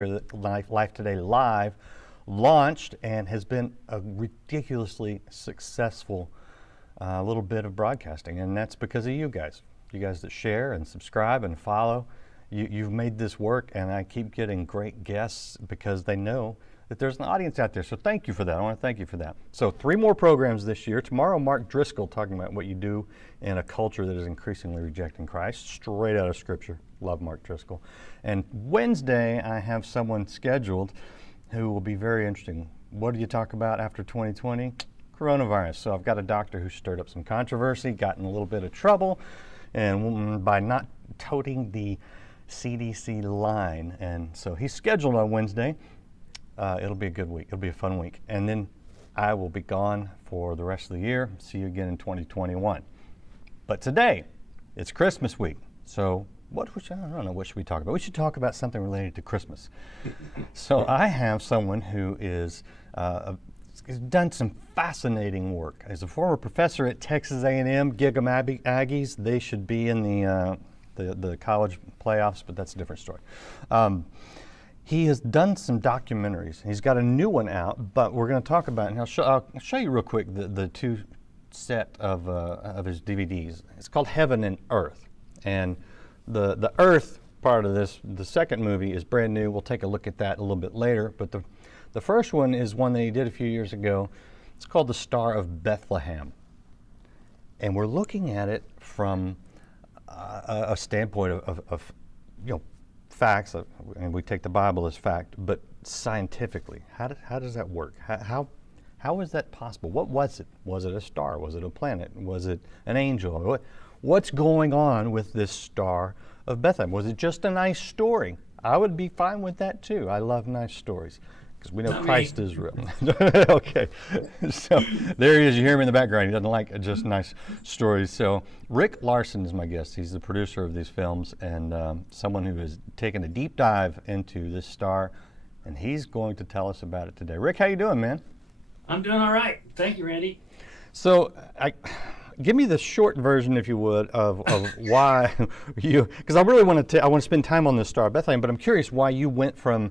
Life Today Live launched and has been a ridiculously successful little bit of broadcasting, and that's because of you guys that share and subscribe and follow. You've made this work, and I keep getting great guests because they know that there's an audience out there. So thank you for that. I want to thank you for that. So 3 more programs this year. Tomorrow, Mark Driscoll talking about what you do in a culture that is increasingly rejecting Christ, straight out of Scripture. Love Mark Driscoll. And Wednesday, I have someone scheduled who will be very interesting. What do you talk about after 2020? Coronavirus. So I've got a doctor who stirred up some controversy, got in a little bit of trouble, and by not toting the CDC line. And so he's scheduled on Wednesday. It'll be a good week. It'll be a fun week. And then I will be gone for the rest of the year. See you again in 2021. But today, it's Christmas week. So I don't know, what should we talk about? We should talk about something related to Christmas. So I have someone who is has done some fascinating work. As a former professor at Texas A&M, Gig 'em Aggies, they should be in the college playoffs, but that's a different story. He has done some documentaries. He's got a new one out, but we're going to talk about it. And I'll show you real quick the 2 set of his DVDs. It's called Heaven and Earth. And the Earth part of this, the second movie, is brand new. We'll take a look at that a little bit later. But the first one is one that he did a few years ago. It's called The Star of Bethlehem. And we're looking at it from a standpoint of facts, and we take the Bible as fact, but scientifically, how does that work? How is that possible? What was it? Was it a star? Was it a planet? Was it an angel? What's going on with this Star of Bethlehem? Was it just a nice story? I would be fine with that too. I love nice stories because we know Not Christ me. is real. Okay, so there he is. You hear him in the background. He doesn't like just nice stories. So Rick Larson is my guest. He's the producer of these films and someone who has taken a deep dive into this star, and he's going to tell us about it today. Rick, how you doing, man? I'm doing all right. Thank you, Randy. So give me the short version, if you would, of why you, because I really want to spend time on this Star of Bethlehem, but I'm curious why you went from,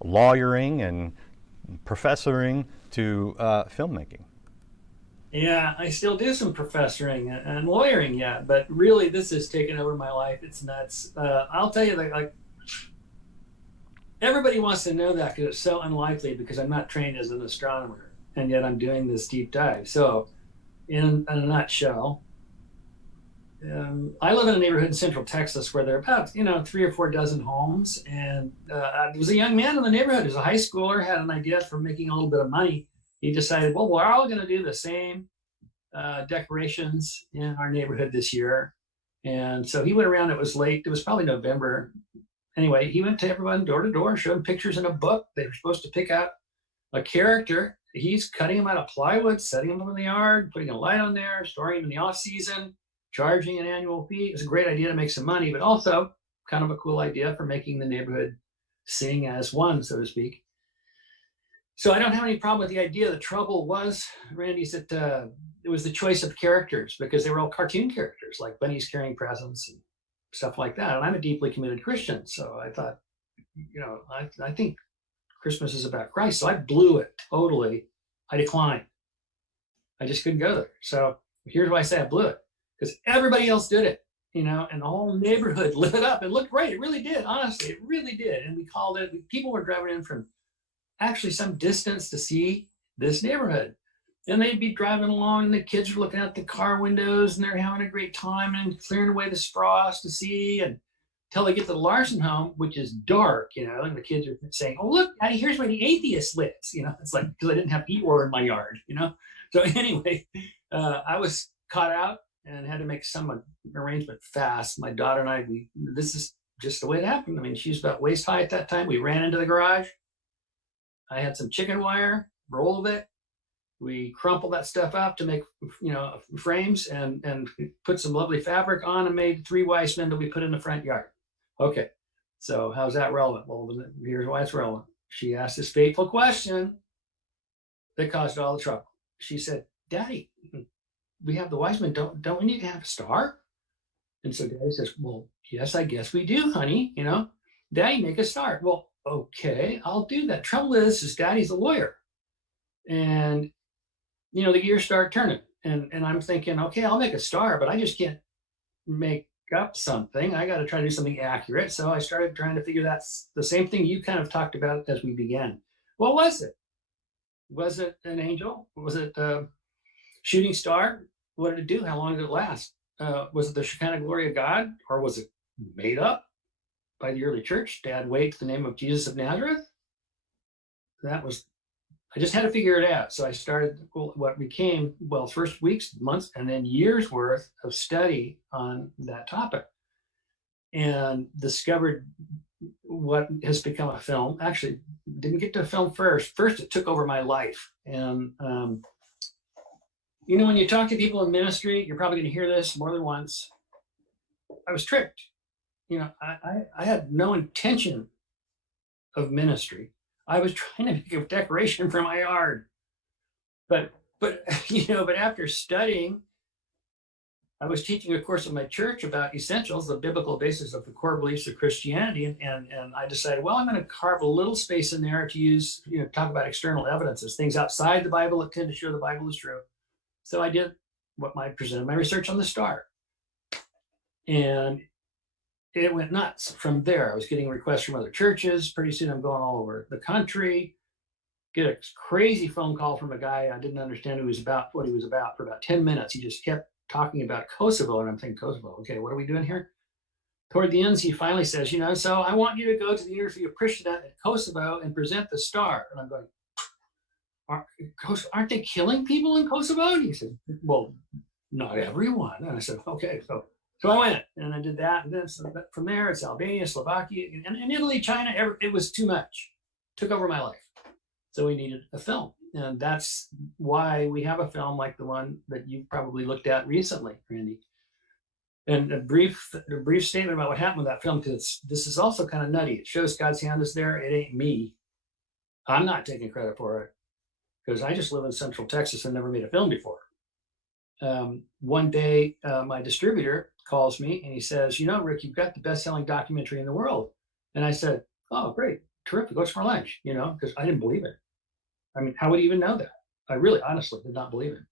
lawyering and professoring to filmmaking. Yeah, I still do some professoring and lawyering, yeah, but really this has taken over my life. It's nuts. I'll tell you, like everybody wants to know that because it's so unlikely because I'm not trained as an astronomer, and yet I'm doing this deep dive. So in a nutshell, I live in a neighborhood in central Texas where there are about 3 or 4 dozen homes, and there was a young man in the neighborhood who's a high schooler, had an idea for making a little bit of money. He decided, well, we're all going to do the same decorations in our neighborhood this year. And so he went around. It was late. It was probably November. Anyway, he went to everyone door to door, showed them pictures in a book. They were supposed to pick out a character. He's cutting them out of plywood, setting them up in the yard, putting a light on there, storing them in the off season, charging an annual fee. It was a great idea to make some money, but also kind of a cool idea for making the neighborhood sing as one, so to speak. So I don't have any problem with the idea. The trouble was, Randy, is that it was the choice of characters because they were all cartoon characters, like bunnies carrying presents and stuff like that. And I'm a deeply committed Christian, so I thought, I think Christmas is about Christ. So I blew it totally. I declined. I just couldn't go there. So here's why I say I blew it. Because everybody else did it, and the whole neighborhood lit up. It looked great. It really did. Honestly, it really did. And we called it, people were driving in from actually some distance to see this neighborhood. And they'd be driving along and the kids were looking out the car windows and they're having a great time and clearing away the straws to see, and until they get to the Larson home, which is dark, and the kids are saying, oh, look, Daddy, here's where the atheist lives. It's like, because I didn't have Eeyore in my yard, So anyway, I was caught out and had to make some arrangement fast. My daughter and I, this is just the way it happened. I mean, she was about waist high at that time. We ran into the garage. I had some chicken wire, roll of it. We crumpled that stuff up to make, frames and put some lovely fabric on and made 3 wise men that we put in the front yard. Okay, so how's that relevant? Well, here's why it's relevant. She asked this fateful question that caused all the trouble. She said, Daddy, we have the wise men. Don't we need to have a star? And so Daddy says, well, yes, I guess we do, honey. Daddy, make a star. Well, okay, I'll do that. Trouble is Daddy's a lawyer, and the gears start turning, and I'm thinking, okay, I'll make a star, but I just can't make up something. I got to try to do something accurate. So I started trying to figure that's the same thing you kind of talked about as we began. What was it? Was it an angel? Was it a shooting star? What did it do? How long did it last? Was it the Shekinah glory of God, or was it made up by the early church to add weight to the name of Jesus of Nazareth? That was, I just had to figure it out. So I started what became, first weeks, months, and then years worth of study on that topic, and discovered what has become a film. Actually, didn't get to film first. First, it took over my life. And, when you talk to people in ministry, you're probably going to hear this more than once. I was tricked. I had no intention of ministry. I was trying to make a decoration for my yard. But after studying, I was teaching a course at my church about essentials, the biblical basis of the core beliefs of Christianity. And I decided, I'm going to carve a little space in there to use, talk about external evidences, things outside the Bible that tend to show the Bible is true. So I did presented my research on the star. And it went nuts from there. I was getting requests from other churches. Pretty soon I'm going all over the country. Get a crazy phone call from a guy I didn't understand what he was about for about 10 minutes. He just kept talking about Kosovo, and I'm thinking, Kosovo, okay, what are we doing here? Toward the end, he finally says, so I want you to go to the University of Pristina at Kosovo and present the star. And I'm going, aren't they killing people in Kosovo? And he said, well, not everyone. And I said, okay. So I went and I did that. And then from there, it's Albania, Slovakia, and Italy, China. It was too much. Took over my life. So we needed a film. And that's why we have a film like the one that you probably looked at recently, Randy. And a brief statement about what happened with that film, because this is also kind of nutty. It shows God's hand is there. It ain't me. I'm not taking credit for it, because I just live in Central Texas and never made a film before. One day, my distributor calls me and he says, Rick, you've got the best-selling documentary in the world. And I said, oh, great, terrific. What's for lunch? Because I didn't believe it. I mean, how would he even know that? I really, honestly did not believe it.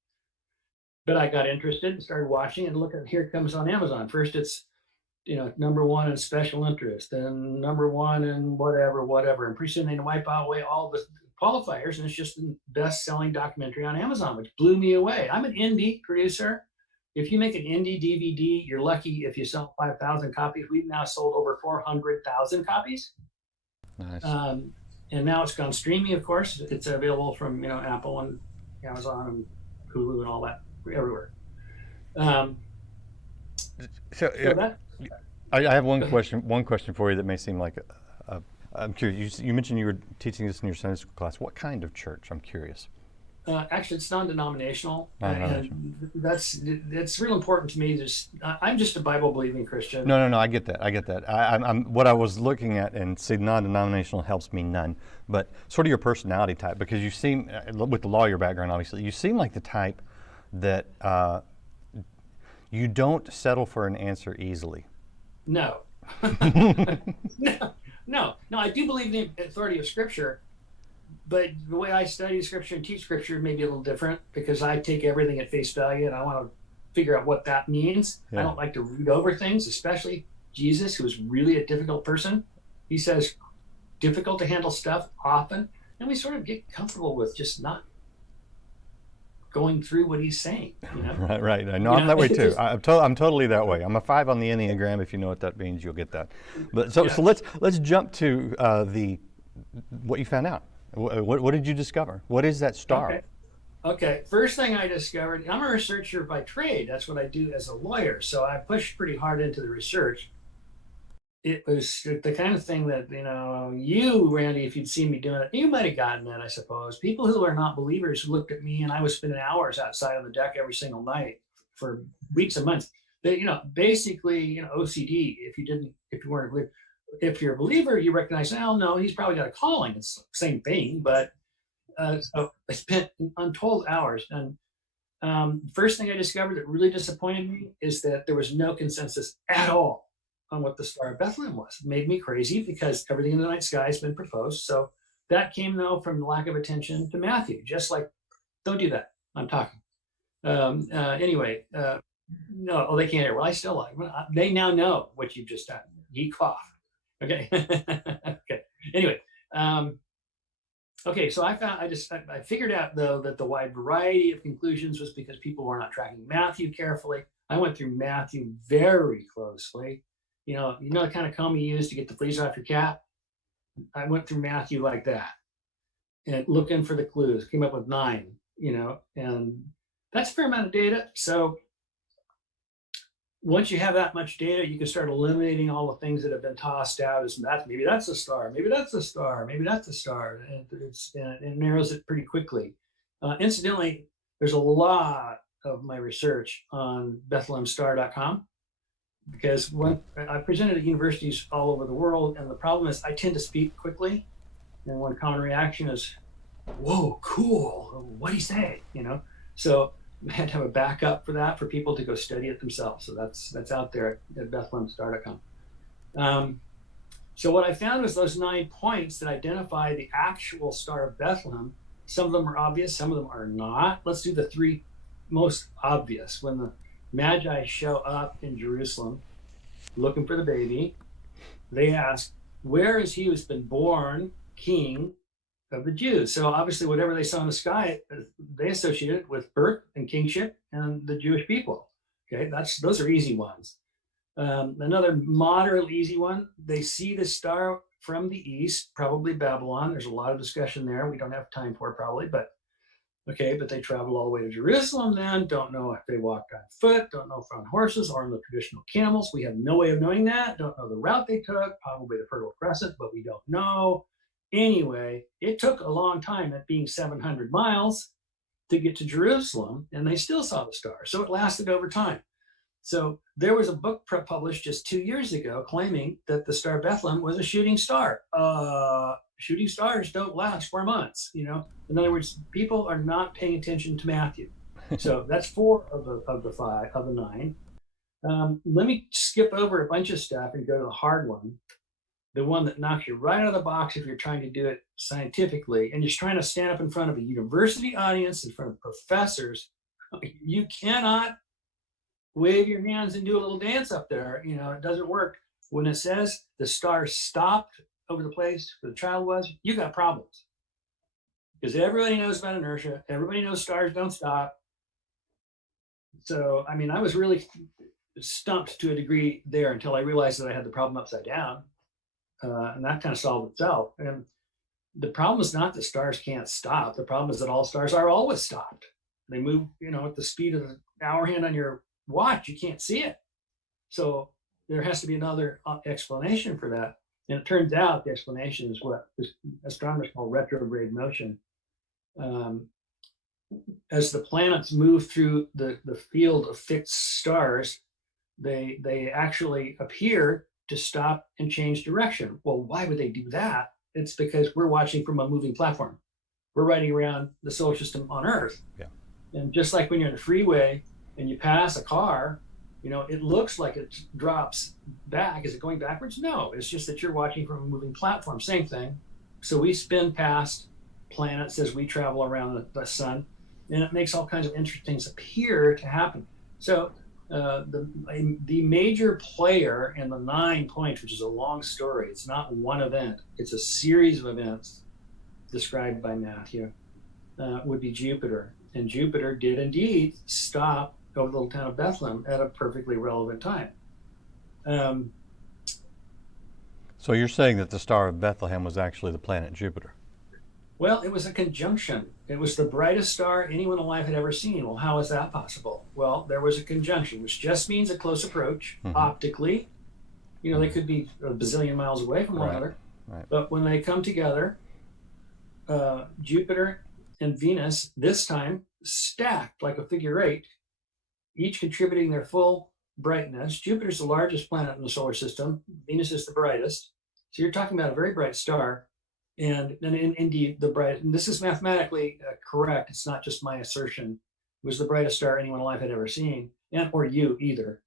But I got interested and started watching, and look at, here it comes on Amazon. First, it's, #1 in special interest, and #1 in whatever. And pretty soon they wipe away all the qualifiers, and it's just the best-selling documentary on Amazon, which blew me away. I'm an indie producer. If you make an indie DVD, you're lucky if you sell 5,000 copies. We've now sold over 400,000 copies. Nice. And now it's gone streaming, of course. It's available from Apple and Amazon and Hulu and all that everywhere. I have one question for you that may seem like I'm curious. You mentioned you were teaching this in your Sunday school class. What kind of church? I'm curious. Actually, it's non-denominational. And that's real important to me. I'm just a Bible-believing Christian. No, I get that. I'm what I was looking at, and see, non-denominational helps me none. But sort of your personality type, because you seem, with the lawyer background, obviously, you seem like the type that you don't settle for an answer easily. No. No. I do believe in the authority of Scripture. But the way I study Scripture and teach Scripture may be a little different, because I take everything at face value and I want to figure out what that means. Yeah. I don't like to read over things, especially Jesus, who is really a difficult person. He says difficult to handle stuff often, and we sort of get comfortable with just not going through what he's saying. Right. I know I'm that way too. I'm totally that way. I'm a 5 on the Enneagram. If you know what that means, you'll get that. But so let's jump to what you found out. What did you discover? What is that star? Okay. First thing I discovered, I'm a researcher by trade. That's what I do as a lawyer. So I pushed pretty hard into the research. It was the kind of thing that, you, Randy, if you'd seen me doing it, you might have gotten that, I suppose. People who are not believers who looked at me, and I was spending hours outside on the deck every single night for weeks and months. They, basically, OCD, if you weren't a believer. If you're a believer, you recognize, no, he's probably got a calling. It's the same thing, but so I spent untold hours. And first thing I discovered that really disappointed me is that there was no consensus at all on what the Star of Bethlehem was. It made me crazy because everything in the night sky has been proposed. So that came though from the lack of attention to Matthew. Just like, don't do that. I'm talking. Anyway, no, oh, they can't hear. Well, I still like. Well, they now know what you've just done. He coughed. Okay. Okay. Anyway, okay. So I figured out though that the wide variety of conclusions was because people were not tracking Matthew carefully. I went through Matthew very closely. You know the kind of comb you use to get the fleas off your cat. I went through Matthew like that, and looking for the clues. Came up with 9. And that's a fair amount of data. So once you have that much data, you can start eliminating all the things that have been tossed out as maybe that's a star, maybe that's a star, maybe that's a star, and it narrows it pretty quickly. Incidentally, there's a lot of my research on BethlehemStar.com because when I presented at universities all over the world, and the problem is I tend to speak quickly, and one common reaction is, "Whoa, cool! What do you say?" So we had to have a backup for that for people to go study it themselves. So that's out there at BethlehemStar.com. So what I found was those 9 points that identify the actual Star of Bethlehem. Some of them are obvious, some of them are not. Let's do the 3 most obvious. When the Magi show up in Jerusalem looking for the baby, they ask, "Where is he who's been born king of the Jews?" So obviously whatever they saw in the sky, they associated it with birth and kingship and the Jewish people. Okay, those are easy ones. Another moderately easy one, they see the star from the east, probably Babylon. There's a lot of discussion there. We don't have time for it probably, but they travel all the way to Jerusalem then. Don't know if they walked on foot, don't know if on horses or on the traditional camels. We have no way of knowing that. Don't know the route they took, probably the Fertile Crescent, but we don't know. Anyway, it took a long time, at being 700 miles, to get to Jerusalem, and they still saw the star. So it lasted over time. So there was a book published just 2 years ago claiming that the Star of Bethlehem was a shooting star. Shooting stars don't last 4 months. In other words, people are not paying attention to Matthew. So that's 4 of the 9. Let me skip over a bunch of stuff and go to the hard one. The one that knocks you right out of the box if you're trying to do it scientifically, and you're trying to stand up in front of a university audience, in front of professors. You cannot wave your hands and do a little dance up there. It doesn't work. When it says the star stopped over the place where the child was, you got problems. Because everybody knows about inertia. Everybody knows stars don't stop. So, I was really stumped to a degree there until I realized that I had the problem upside down. And that kind of solved itself. And the problem is not that stars can't stop. The problem is that all stars are always stopped. They move, at the speed of the hour hand on your watch. You can't see it. So there has to be another explanation for that. And it turns out the explanation is what astronomers call retrograde motion. As the planets move through the field of fixed stars, they actually appear to stop and change direction. Well, why would they do that? It's because we're watching from a moving platform. We're riding around the solar system on Earth. Yeah. And just like when you're in a freeway and you pass a car, it looks like it drops back. Is it going backwards? No, it's just that you're watching from a moving platform. Same thing. So we spin past planets as we travel around the sun, and it makes all kinds of interesting things appear to happen. So the major player in the 9 points, which is a long story, it's not one event, it's a series of events described by Matthew, would be Jupiter. And Jupiter did indeed stop over the little town of Bethlehem at a perfectly relevant time. So you're saying that the Star of Bethlehem was actually the planet Jupiter? Well, it was a conjunction. It was the brightest star anyone alive had ever seen. Well, how is that possible? Well, there was a conjunction, which just means a close approach optically. They could be a bazillion miles away from one another. Right. But when they come together, Jupiter and Venus, this time stacked like a figure 8, each contributing their full brightness. Jupiter's the largest planet in the solar system. Venus is the brightest. So you're talking about a very bright star. And indeed, and this is mathematically correct. It's not just my assertion. It was the brightest star anyone alive had ever seen, or you either.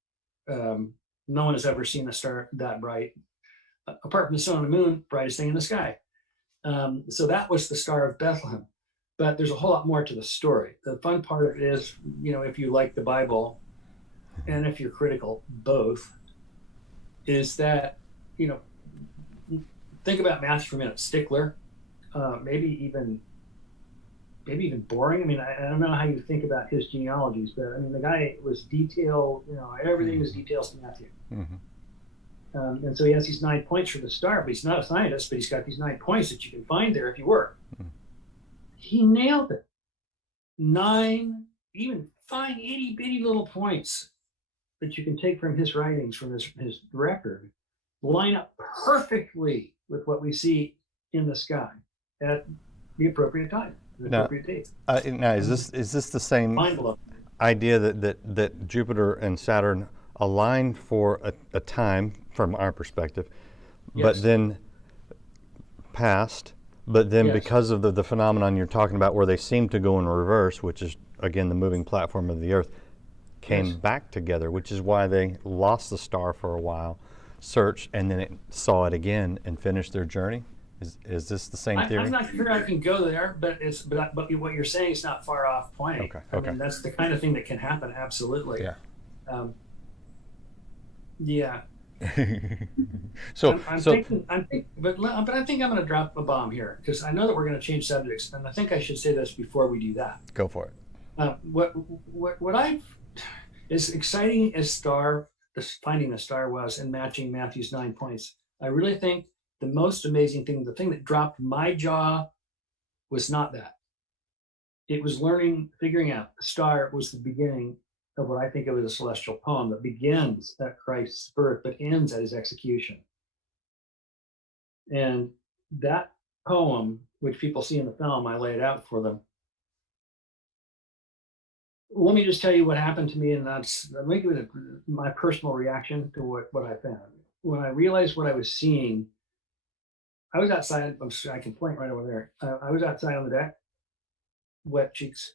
No one has ever seen a star that bright, apart from the sun and the moon, brightest thing in the sky. So that was the Star of Bethlehem. But there's a whole lot more to the story. The fun part of it is, if you like the Bible and if you're critical, both, is that, think about Matthew for a minute. Stickler, maybe even boring. I mean, I don't know how you think about his genealogies, but I mean, the guy was detailed, everything was details in Matthew. Mm-hmm. And so he has these 9 points for the star, but he's not a scientist, but he's got these 9 points that you can find there if you work. Mm-hmm. He nailed it. 9, even fine, itty bitty little points that you can take from his writings, from his record, line up perfectly with what we see in the sky at the appropriate time, the appropriate date. Now, is this the same idea that Jupiter and Saturn aligned for a time from our perspective, yes, but then passed, but then yes, because of the phenomenon you're talking about where they seem to go in reverse, which is again the moving platform of the Earth, came yes, back together, which is why they lost the star for a while, searched, and then it saw it again and finished their journey? Is this the same theory? I'm not sure I can go there, but what you're saying is not far off point. Okay. I mean, that's the kind of thing that can happen. Absolutely. Yeah. Yeah. So I'm thinking, but I think I'm going to drop a bomb here because I know that we're going to change subjects, and I think I should say this before we do that. Go for it. What I as exciting as finding the star was and matching Matthew's 9 points, I really think the most amazing thing, the thing that dropped my jaw, was not that. It was figuring out the star was the beginning of what I think of as a celestial poem that begins at Christ's birth but ends at his execution. And that poem, which people see in the film, I lay it out for them. Let me just tell you what happened to me, and let me give it my personal reaction to what I found. When I realized what I was seeing, I was outside. I can point right over there. I was outside on the deck, wet cheeks,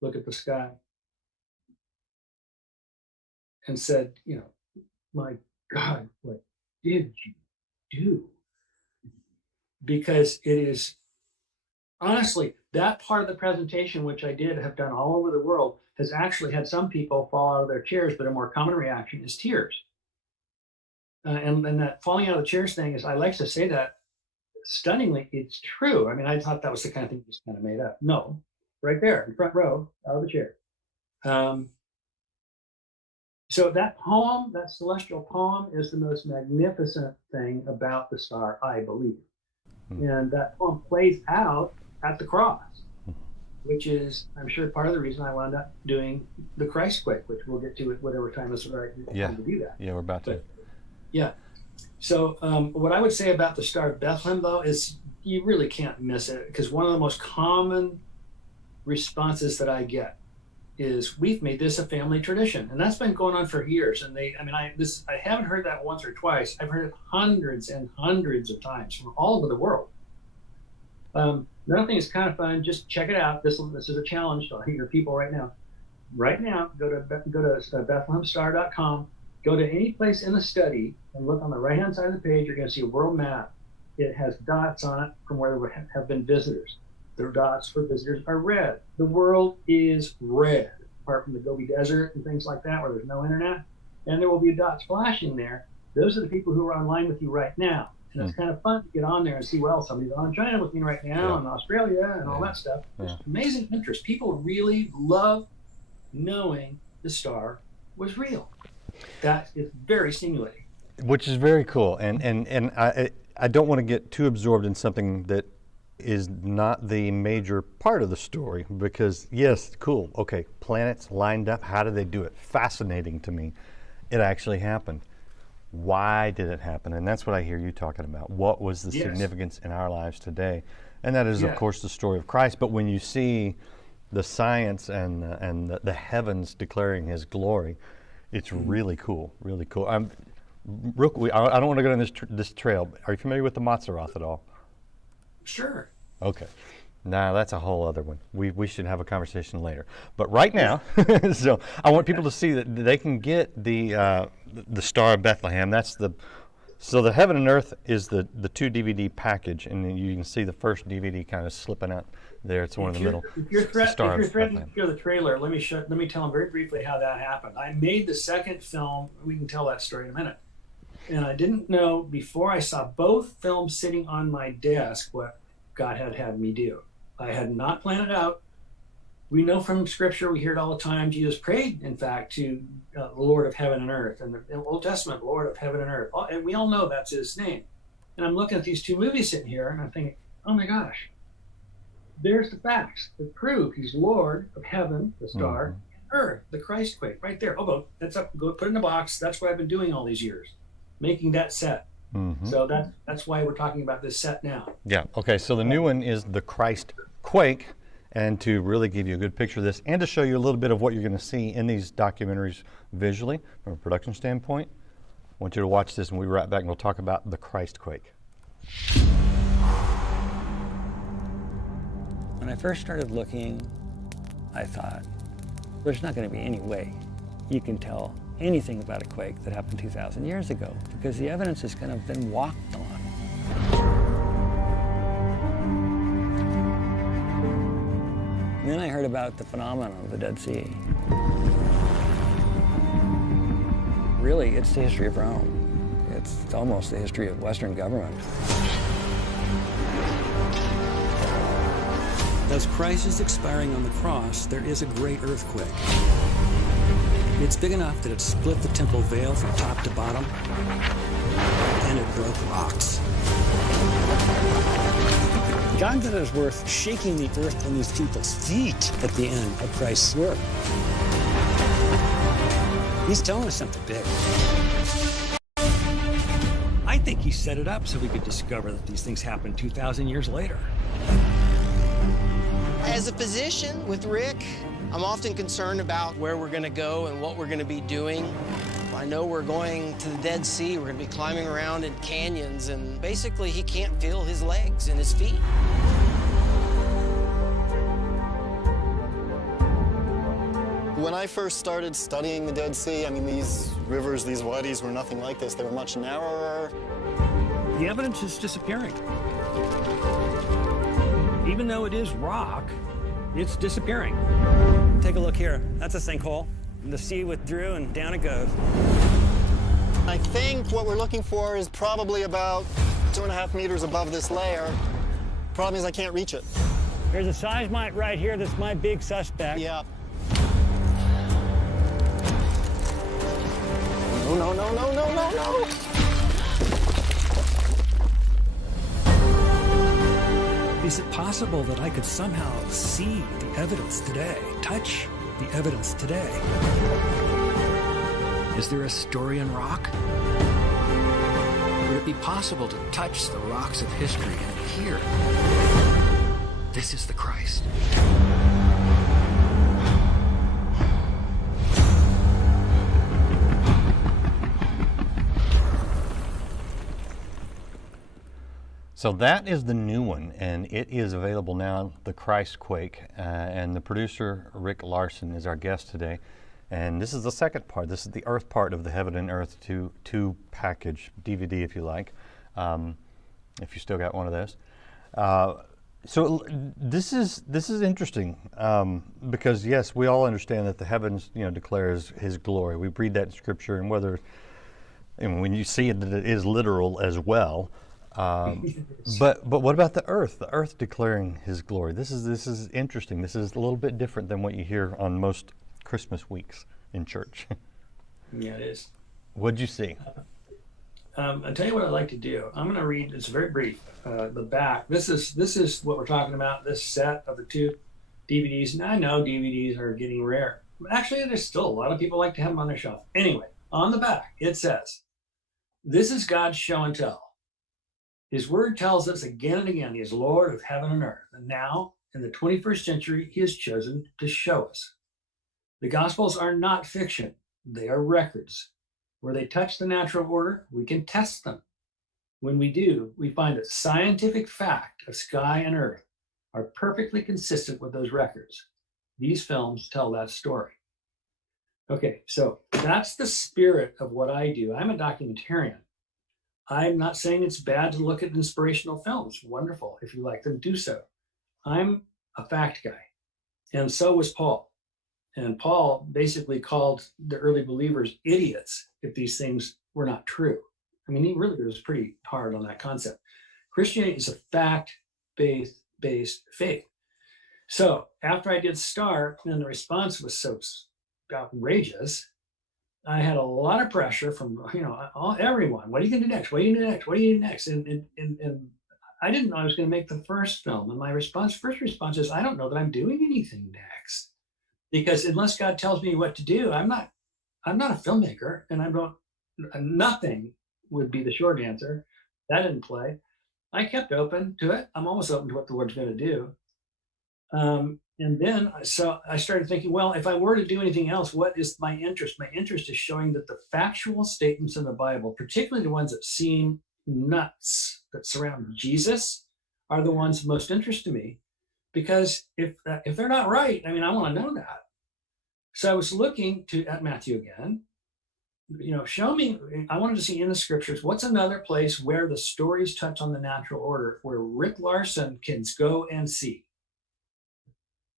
look at the sky, and said, my God, what did you do? Because it is, honestly, that part of the presentation, which I have done all over the world, has actually had some people fall out of their chairs, but a more common reaction is tears. And that falling out of the chairs thing is, I like to say that stunningly, it's true. I mean, I thought that was the kind of thing just kind of made up. No, right there in the front row, out of the chair. So that poem, that celestial poem, is the most magnificent thing about the star, I believe. And that poem plays out at the cross, which is, I'm sure, part of the reason I wound up doing the Christ Quake, which we'll get to at whatever time is right to do that. Yeah, we're about to. Yeah. So what I would say about the Star of Bethlehem, though, is you really can't miss it, because one of the most common responses that I get is, we've made this a family tradition, and that's been going on for years. And I haven't heard that once or twice. I've heard it hundreds and hundreds of times from all over the world. Another thing is kind of fun. Just check it out. This is a challenge to your people right now. Right now, go to BethlehemStar.com. Go to any place in the study and look on the right-hand side of the page. You're going to see a world map. It has dots on it from where there have been visitors. The dots for visitors are red. The world is red, apart from the Gobi Desert and things like that, where there's no internet. And there will be dots flashing there. Those are the people who are online with you right now. And it's kind of fun to get on there and see, well, somebody's on China with me right now, and Australia, and all that stuff. There's amazing interest. People really love knowing the star was real. That is very stimulating. Which is very cool. And I don't want to get too absorbed in something that is not the major part of the story, because yes, cool, okay, planets lined up, how did they do it? Fascinating to me. It actually happened. Why did it happen? And that's what I hear you talking about. What was the significance in our lives today? And that is, of course, the story of Christ. But when you see the science and the heavens declaring his glory, it's really cool, really cool. I don't want to go down this trail. Are you familiar with the Mazzaroth at all? Sure. Okay. Nah, that's a whole other one. We should have a conversation later. But right now, so I want people to see that they can get the Star of Bethlehem. So the Heaven and Earth is the 2 DVD package, and then you can see the first DVD kind of slipping out there. It's one in the middle. If you're threatening Bethlehem. to show the trailer, let me tell them very briefly how that happened. I made the second film. We can tell that story in a minute. And I didn't know before I saw both films sitting on my desk what God had me do. I had not planned it out. We know from Scripture, we hear it all the time. Jesus prayed, in fact, to the Lord of heaven and earth. And the Old Testament, Lord of heaven and earth. And we all know that's his name. And I'm looking at these two movies sitting here, and I'm thinking, oh my gosh, there's the facts that prove he's Lord of heaven, the star, and earth, the Christ quake, right there. Oh, that's up. Go put it in the box. That's what I've been doing all these years, making that set. So that's why we're talking about this set now. Yeah. Okay. So the new one is the Christ quake, and to really give you a good picture of this, and to show you a little bit of what you're going to see in these documentaries visually from a production standpoint, I want you to watch this, and we'll be right back, and we'll talk about the Christ quake. When I first started looking, I thought, there's not going to be any way you can tell anything about a quake that happened 2,000 years ago, because the evidence has kind of been walked on. And then I heard about the phenomenon of the Dead Sea. Really, it's the history of Rome. It's almost the history of Western government. As Christ is expiring on the cross, there is a great earthquake. It's big enough that it split the temple veil from top to bottom, and it broke rocks. God that is worth shaking the earth beneath people's feet at the end of Christ's work. He's telling us something big. I think he set it up so we could discover that these things happened 2,000 years later. As a physician with Rick, I'm often concerned about where we're going to go and what we're going to be doing. I know we're going to the Dead Sea. We're going to be climbing around in canyons, and basically he can't feel his legs and his feet. When I first started studying the Dead Sea, I mean, these rivers, these wadis were nothing like this. They were much narrower. The evidence is disappearing. Even though it is rock, it's disappearing. Take a look here. That's a sinkhole. The sea withdrew and down it goes. I think what we're looking for is probably about 2.5 meters above this layer. Problem is I can't reach it. There's a seismite right here that's my big suspect. Yeah. No, no, no, no, no, no, no. Is it possible that I could somehow see the evidence today, touch the evidence today? Is there a story in rock? Would it be possible to touch the rocks of history and hear? This is the Christ. So that is the new one, and it is available now, The Christ Quake, and the producer, Rick Larson, is our guest today. And this is the second part. This is the Earth part of the Heaven and Earth 2 package, DVD if you like, if you still got one of those. So this is interesting, because yes, we all understand that the heavens, declares His glory. We read that in Scripture, and when you see it, that it is literal as well. But what about the earth? The earth declaring His glory. This is interesting. This is a little bit different than what you hear on most Christmas weeks in church. Yeah, it is. What'd you see? I'll tell you what I'd like to do. I'm going to read. It's very brief. The back. This is what we're talking about. This set of the 2 DVDs. And I know DVDs are getting rare. Actually, there's still a lot of people like to have them on their shelf. Anyway, on the back it says, "This is God's show and tell. His word tells us again and again He is Lord of heaven and earth. And now, in the 21st century, He has chosen to show us. The Gospels are not fiction. They are records. Where they touch the natural order, we can test them. When we do, we find that scientific fact of sky and earth are perfectly consistent with those records. These films tell that story. Okay, so that's the spirit of what I do. I'm a documentarian. I'm not saying it's bad to look at inspirational films. Wonderful. If you like them, do so. I'm a fact guy. And so was Paul. And Paul basically called the early believers idiots if these things were not true. I mean, he really was pretty hard on that concept. Christianity is a fact-based faith. So after I did STAR, and the response was so outrageous, I had a lot of pressure from everyone. What are you going to do next? What are you going to do next? What are you going to do next? And I didn't know I was going to make the first film. And my first response is, I don't know that I'm doing anything next, because unless God tells me what to do, I'm not a filmmaker, and nothing would be the short answer. That didn't play. I kept open to it. I'm always open to what the Lord's going to do. And then, so I started thinking, well, if I were to do anything else, what is my interest? My interest is showing that the factual statements in the Bible, particularly the ones that seem nuts, that surround Jesus, are the ones most interest to me. Because if they're not right, I mean, I want to know that. So I was looking at Matthew again. Show me, I wanted to see in the scriptures, what's another place where the stories touch on the natural order, where Rick Larson can go and see.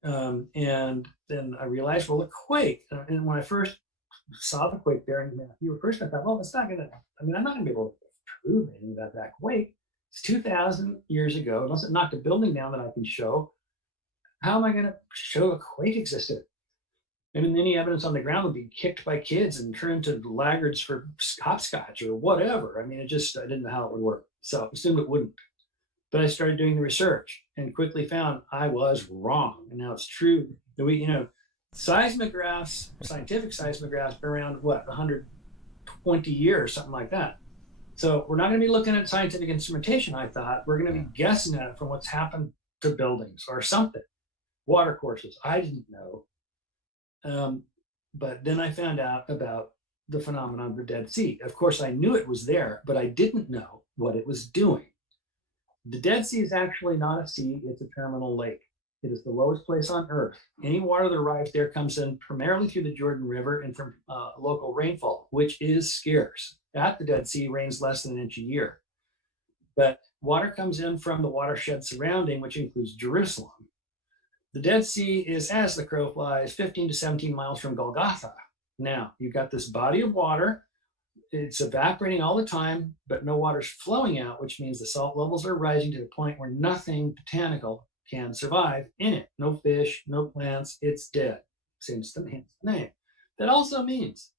And then I realized, well, the quake. And when I first saw the quake there in Matthew, at first I thought, well, I'm not going to be able to prove anything about that quake. It's 2,000 years ago. Unless it knocked a building down that I can show, how am I going to show a quake existed? And then any evidence on the ground would be kicked by kids and turned to laggards for hopscotch or whatever. I mean, I didn't know how it would work. So I assumed it wouldn't. But I started doing the research and quickly found I was wrong. And now it's true that seismographs, scientific seismographs, been around 120 years, something like that. So we're not going to be looking at scientific instrumentation, I thought. We're going to be guessing at it from what's happened to buildings or something. Water courses, I didn't know. But then I found out about the phenomenon of the Dead Sea. Of course, I knew it was there, but I didn't know what it was doing. The Dead Sea is actually not a sea, it's a terminal lake. It is the lowest place on Earth. Any water that arrives there comes in primarily through the Jordan River and from local rainfall, which is scarce. At the Dead Sea, rains less than an inch a year. But water comes in from the watershed surrounding, which includes Jerusalem. The Dead Sea is, as the crow flies, 15 to 17 miles from Golgotha. Now, you've got this body of water. It's evaporating all the time, but no water's flowing out, which means the salt levels are rising to the point where nothing botanical can survive in it. No fish, no plants, it's dead. Seems the name. That also means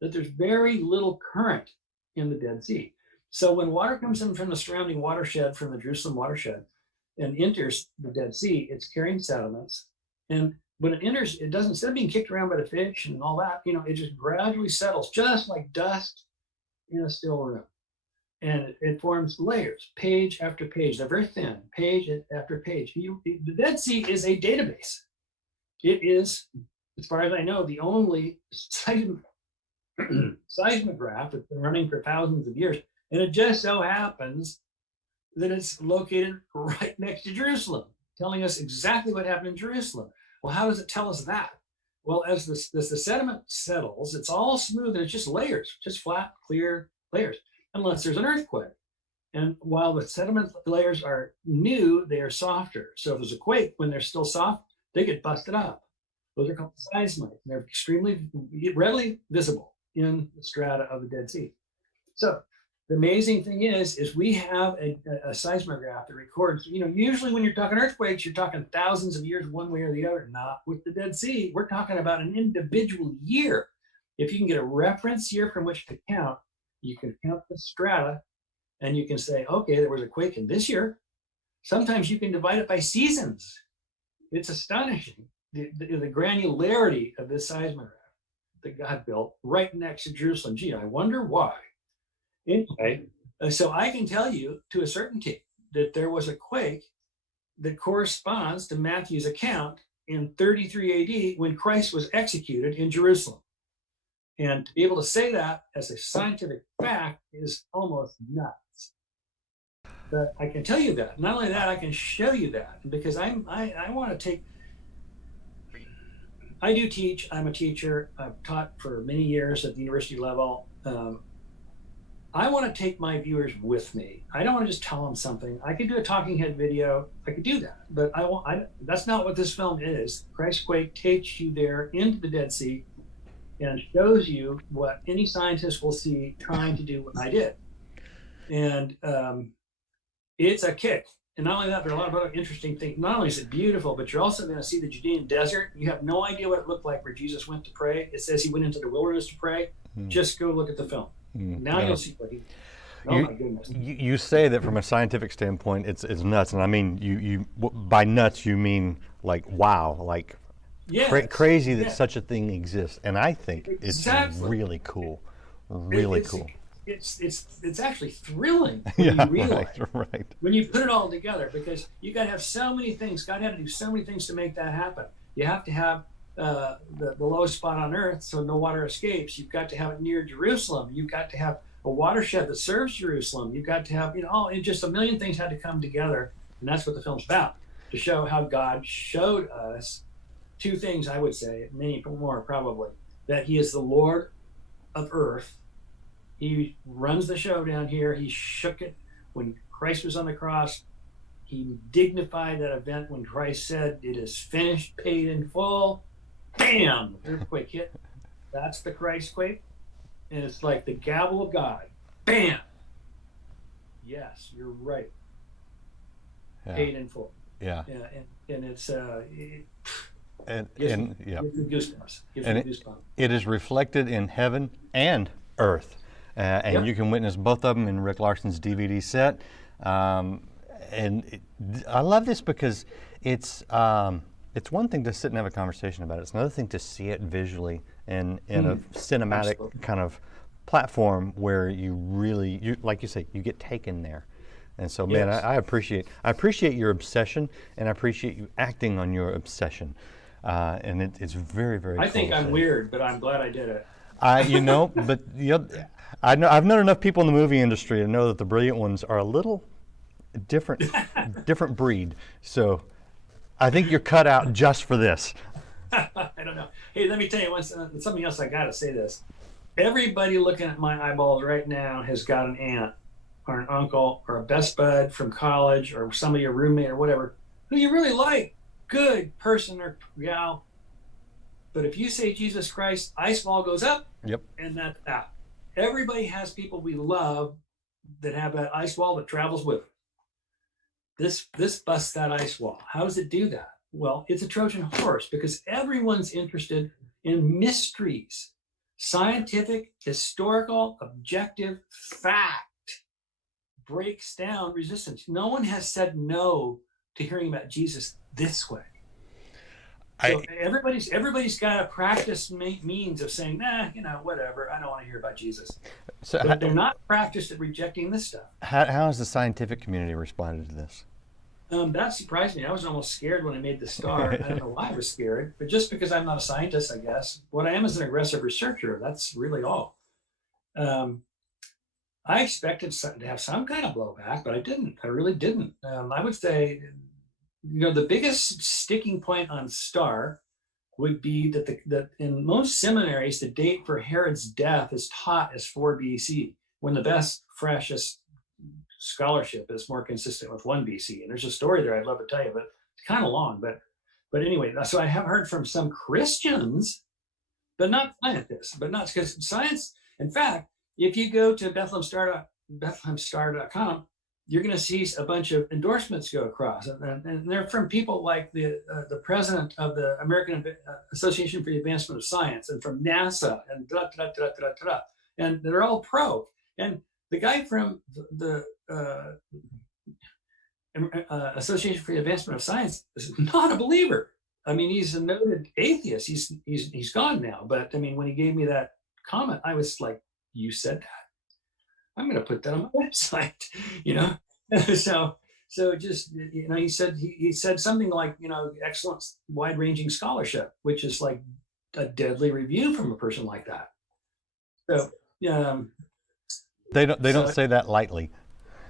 that there's very little current in the Dead Sea. So when water comes in from the surrounding watershed, from the Jerusalem watershed, and enters the Dead Sea, it's carrying sediments. And when it enters, it doesn't, instead of being kicked around by the fish and all that, it just gradually settles, just like dust in a still room. And it forms layers, page after page. They're very thin, page after page. The Dead Sea is a database. It is, as far as I know, the only seismograph that's been running for thousands of years. And it just so happens that it's located right next to Jerusalem, telling us exactly what happened in Jerusalem. Well, how does it tell us that? Well, as the sediment settles, it's all smooth and it's just layers, just flat, clear layers, unless there's an earthquake. And while the sediment layers are new, they are softer. So if there's a quake, when they're still soft, they get busted up. Those are called seismic. They're extremely readily visible in the strata of the Dead Sea. So the amazing thing is we have a seismograph that records, usually when you're talking earthquakes, you're talking thousands of years one way or the other. Not with the Dead Sea. We're talking about an individual year. If you can get a reference year from which to count, you can count the strata and you can say, okay, there was a quake in this year. Sometimes you can divide it by seasons. It's astonishing, the granularity of this seismograph that God built right next to Jerusalem. Gee, I wonder why. Anyway, so I can tell you to a certainty that there was a quake that corresponds to Matthew's account in 33 AD when Christ was executed in Jerusalem. And to be able to say that as a scientific fact is almost nuts. But I can tell you that. Not only that, I can show you that, because I want to take. I do teach. I'm a teacher. I've taught for many years at the university level. I want to take my viewers with me. I don't want to just tell them something. I could do a talking head video. I could do that, but that's not what this film is. Christquake takes you there into the Dead Sea and shows you what any scientist will see trying to do what I did. And it's a kick. And not only that, there are a lot of other interesting things. Not only is it beautiful, but you're also going to see the Judean desert. You have no idea what it looked like where Jesus went to pray. It says he went into the wilderness to pray. Just go look at the film. Now you'll see what he did. Oh my goodness. You say that from a scientific standpoint, it's nuts. And I mean, you by nuts, you mean like, wow, like crazy that such a thing exists. And I think it's really cool. Really cool. It's actually thrilling when you realize right. when you put it all together, because you got to have so many things. God had to do so many things to make that happen. You have to have the lowest spot on earth so no water escapes. You've got to have it near Jerusalem. You've got to have a watershed that serves Jerusalem. You've got to have, and just a million things had to come together. And that's what the film's about, to show how God showed us two things, I would say, many more probably, that he is the Lord of earth. He runs the show down here. He shook it when Christ was on the cross. He dignified that event when Christ said, "It is finished, paid in full." Bam! Earthquake hit. That's the Christquake. And it's like the gavel of God. Bam! Yes, you're right. Paid in full. Yeah. And it's gives me goosebumps. It is reflected in heaven and earth. And you can witness both of them in Rick Larson's DVD set. I love this because it's one thing to sit and have a conversation about it. It's another thing to see it visually in a cinematic kind of platform where you like you say, you get taken there. And so, man, I appreciate your obsession, and I appreciate you acting on your obsession. And it's very, very. I think I'm weird, but I'm glad I did it. But I've known enough people in the movie industry to know that the brilliant ones are a little different breed. So I think you're cut out just for this. I don't know. Hey, let me tell you something else. I gotta say this. Everybody looking at my eyeballs right now has got an aunt or an uncle or a best bud from college or somebody, your roommate or whatever, who you really like. Good person or gal. But if you say Jesus Christ, ice wall goes up. Yep. And that's out. Everybody has people we love that have that ice wall that travels with them. This busts that ice wall. How does it do that? Well, it's a Trojan horse, because everyone's interested in mysteries. Scientific, historical, objective fact breaks down resistance. No one has said no to hearing about Jesus this way. So everybody's got a practiced means of saying, whatever, I don't want to hear about Jesus. So but they're not practiced at rejecting this stuff. How has the scientific community responded to this? That surprised me. I was almost scared when I made the star. I don't know why I was scared, but just because I'm not a scientist, I guess. What I am is an aggressive researcher. That's really all. I expected to have some kind of blowback, but I didn't. I really didn't. I would say, the biggest sticking point on Star would be that in most seminaries, the date for Herod's death is taught as 4 BC, when the best, freshest scholarship is more consistent with 1 BC. And there's a story there I'd love to tell you, but it's kind of long. But anyway, so I have heard from some Christians, but not scientists, because science, in fact, if you go to BethlehemStar.com, you're going to see a bunch of endorsements go across, and they're from people like the president of the American Association for the Advancement of Science, and from NASA, and and they're all pro. And the guy from the Association for the Advancement of Science is not a believer. I mean, he's a noted atheist. He's gone now, but I mean, when he gave me that comment, I was like, "You said that. I'm going to put that on my website," So just, he said something like, excellent wide-ranging scholarship, which is like a deadly review from a person like that. So they don't say that lightly.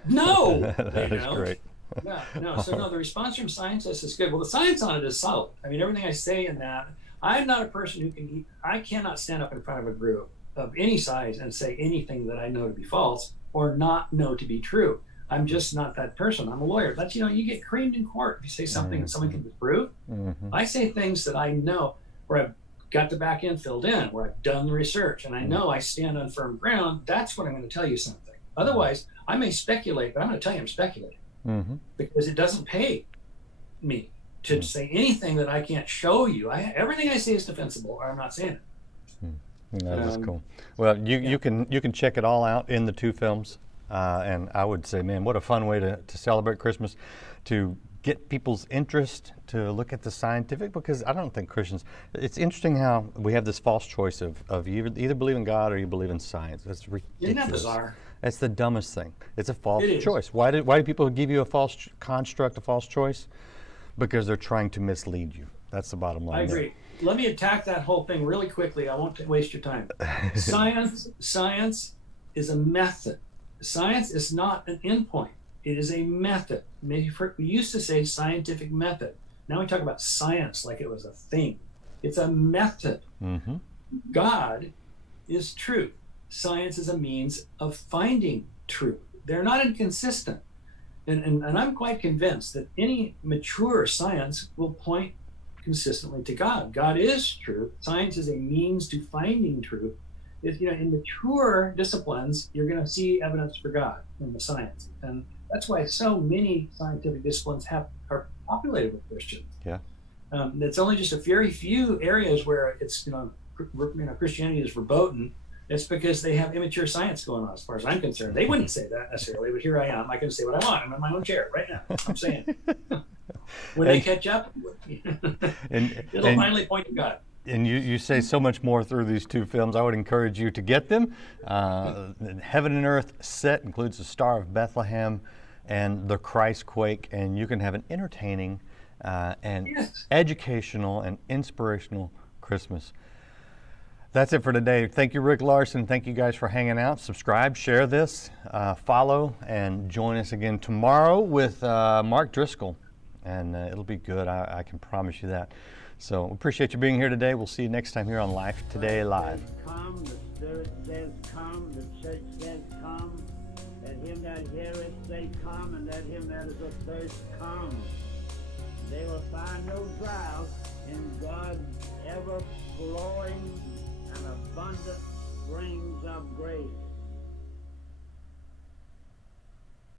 No, That you is know? great. Yeah, no. So no, the response from scientists is good. Well, the science on it is solid. I mean, everything I say in that, I'm not a person who can. I cannot stand up in front of a group of any size and say anything that I know to be false or not know to be true. I'm just not that person. I'm a lawyer. That's, you get creamed in court if you say something that someone can disprove. I say things that I know where I've got the back end filled in, where I've done the research, and I know I stand on firm ground. That's when I'm going to tell you something. Otherwise, I may speculate, but I'm going to tell you I'm speculating. Because it doesn't pay me to say anything that I can't show you. Everything I say is defensible, or I'm not saying it. That is cool. Well, you can check it all out in the two films, and I would say, man, what a fun way to celebrate Christmas, to get people's interest to look at the scientific, because I don't think Christians. It's interesting how we have this false choice of you either believe in God or you believe in science. That's ridiculous. Isn't that bizarre? That's the dumbest thing. It's a false It is. choice. Why do people give you a false construct, a false choice? Because they're trying to mislead you. That's the bottom line. I agree. Let me attack that whole thing really quickly. I won't waste your time. Science is a method. Science is not an endpoint. It is a method. We used to say scientific method. Now we talk about science like it was a thing. It's a method. God is truth. Science is a means of finding truth. They're not inconsistent. And I'm quite convinced that any mature science will point consistently to God. God is truth. Science is a means to finding truth. In mature disciplines, you're going to see evidence for God in the science. And that's why so many scientific disciplines are populated with Christians. Yeah. It's only just a very few areas where it's, Christianity is verboten. It's because they have immature science going on, as far as I'm concerned. They wouldn't say that necessarily, but here I am. I can say what I want. I'm in my own chair right now. I'm saying it. When they catch up, it'll finally point to God. And you say so much more through these two films. I would encourage you to get them. Heaven and Earth Set includes the Star of Bethlehem and the Christ Quake, and you can have an entertaining and educational and inspirational Christmas. That's it for today. Thank you, Rick Larson. Thank you guys for hanging out. Subscribe, share this, follow, and join us again tomorrow with Mark Driscoll. And it'll be good. I can promise you that. So appreciate you being here today. We'll see you next time here on Life Today Live. Come, the Spirit says come, the church says come. Let him that heareth say come, and let him that is athirst come. They will find no drought in God's ever-flowing and abundant springs of grace.